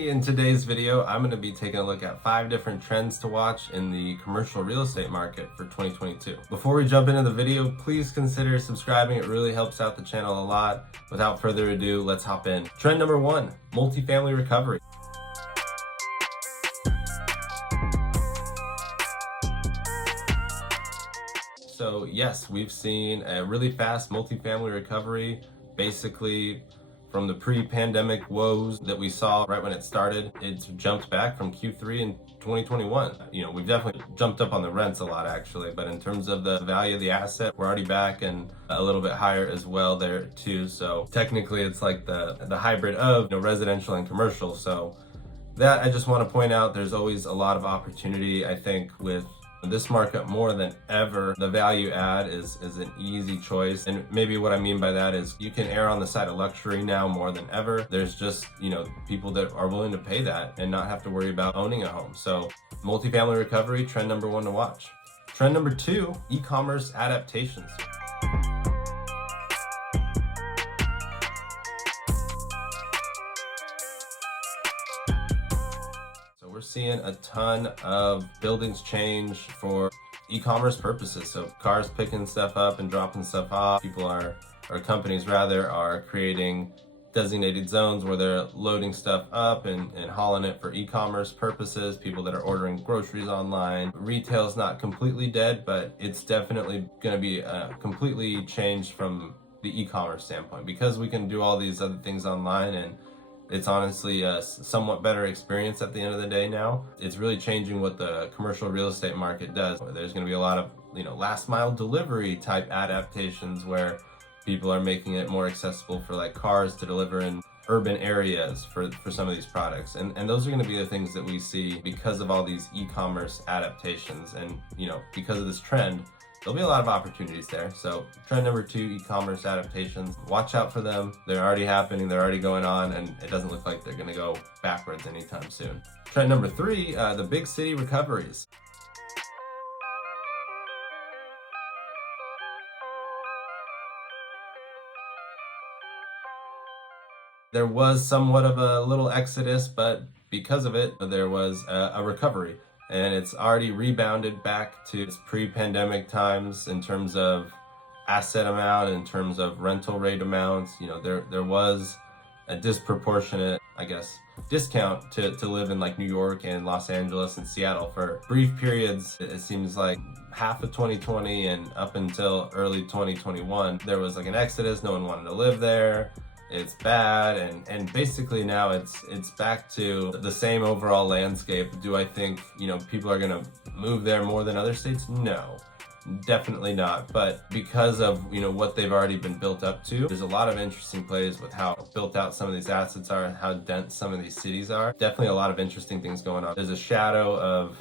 In today's video, I'm going to be taking a look at 5 different trends to watch in the commercial real estate market for 2022. Before we jump into the video, please consider subscribing. It really helps out the channel a lot. Without further ado, let's hop in. Trend number 1, multifamily recovery. So yes, we've seen a really fast multifamily recovery, basically from the pre-pandemic woes that we saw right when it started. It's jumped back from Q3 in 2021. We've definitely jumped up on the rents a lot actually, but in terms of the value of the asset, we're already back and a little bit higher as well there too. So technically it's like the hybrid of residential and commercial. So that I just want to point out, there's always a lot of opportunity. I think with this market more than ever, the value add is an easy choice. And maybe what I mean by that is you can err on the side of luxury now more than ever. There's just, people that are willing to pay that and not have to worry about owning a home. So multifamily recovery, trend number 1 to watch. Trend number 2, e-commerce adaptations. We're seeing a ton of buildings change for e-commerce purposes. So cars picking stuff up and dropping stuff off. Or companies rather, are creating designated zones where they're loading stuff up and hauling it for e-commerce purposes. People that are ordering groceries online. Retail's not completely dead, but it's definitely going to be completely changed from the e-commerce standpoint, because we can do all these other things online, and it's honestly a somewhat better experience at the end of the day now. It's really changing what the commercial real estate market does. There's going to be a lot of, last mile delivery type adaptations where people are making it more accessible for like cars to deliver in urban areas for some of these products. And those are going to be the things that we see because of all these e-commerce adaptations. And, because of this trend, there'll be a lot of opportunities there. So trend number 2, e-commerce adaptations. Watch out for them. They're already happening. They're already going on, and it doesn't look like they're going to go backwards anytime soon. Trend number 3, the big city recoveries. There was somewhat of a little exodus, but because of it, there was a recovery. And it's already rebounded back to its pre-pandemic times in terms of asset amount, in terms of rental rate amounts. There was a disproportionate, discount to live in like New York and Los Angeles and Seattle for brief periods. It seems like half of 2020 and up until early 2021, there was like an exodus. No one wanted to live there. It's bad, and basically now it's back to the same overall landscape. Do I think people are gonna move there more than other states? No, definitely not. But because of what they've already been built up to, there's a lot of interesting plays with how built out some of these assets are and how dense some of these cities are. Definitely a lot of interesting things going on. There's a shadow of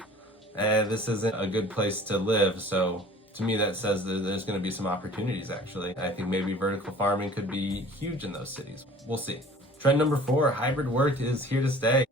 this isn't a good place to live, so to me, that says that there's going to be some opportunities, actually. I think maybe vertical farming could be huge in those cities. We'll see. Trend number 4, hybrid work is here to stay.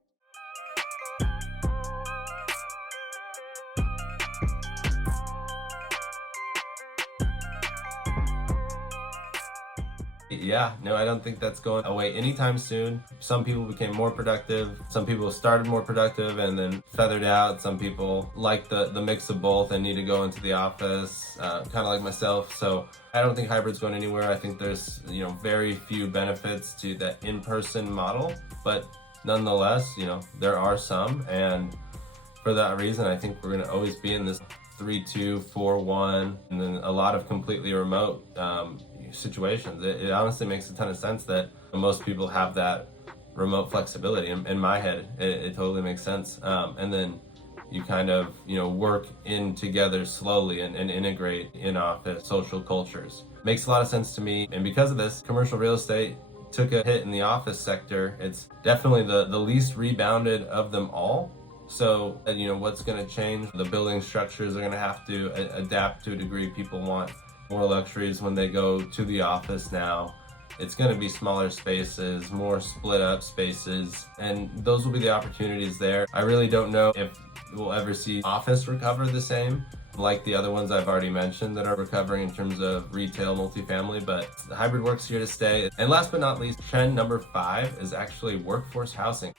Yeah, no, I don't think that's going away anytime soon. Some people became more productive. Some people started more productive and then feathered out. Some people like the mix of both and need to go into the office, kind of like myself. So I don't think hybrid's going anywhere. I think there's, very few benefits to that in-person model, but nonetheless, there are some. And for that reason, I think we're going to always be in this 3-2, 4-1, and then a lot of completely remote situations. It honestly makes a ton of sense that most people have that remote flexibility. In my head, it totally makes sense. And then you kind of, work in together slowly and integrate in-office social cultures. Makes a lot of sense to me. And because of this, commercial real estate took a hit in the office sector. It's definitely the least rebounded of them all. So, what's going to change? The building structures are going to have to adapt to a degree. People want more luxuries when they go to the office now. It's going to be smaller spaces, more split up spaces, and those will be the opportunities there. I really don't know if we'll ever see office recover the same like the other ones I've already mentioned that are recovering in terms of retail, multifamily, but the hybrid work's here to stay. And last but not least, trend number 5 is actually workforce housing.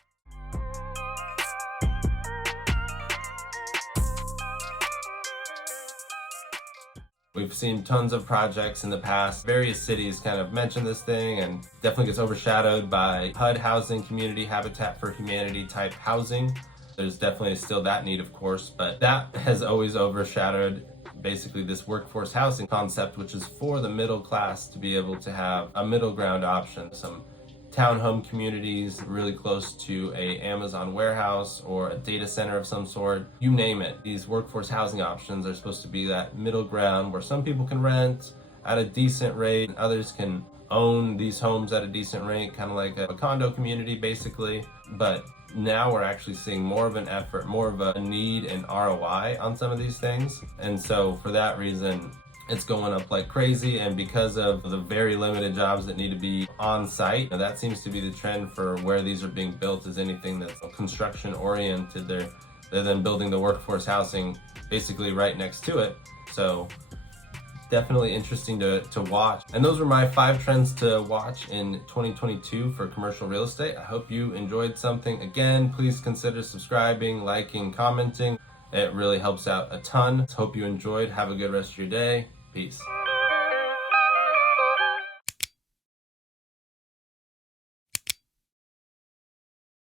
We've seen tons of projects in the past. Various cities kind of mention this thing, and definitely gets overshadowed by HUD housing, community Habitat for Humanity type housing. There's definitely still that need, of course, but that has always overshadowed basically this workforce housing concept, which is for the middle class to be able to have a middle ground option. Some townhome communities really close to a Amazon warehouse or a data center of some sort, you name it. These workforce housing options are supposed to be that middle ground where some people can rent at a decent rate and others can own these homes at a decent rate, kind of like a condo community basically. But now we're actually seeing more of an effort, more of a need and ROI on some of these things. And so for that reason, it's going up like crazy, and because of the very limited jobs that need to be on site, that seems to be the trend for where these are being built, is anything that's construction oriented. They're then building the workforce housing basically right next to it. So definitely interesting to watch. And those were my 5 trends to watch in 2022 for commercial real estate. I hope you enjoyed something. Again, please consider subscribing, liking, commenting. It really helps out a ton. Hope you enjoyed. Have a good rest of your day. Peace.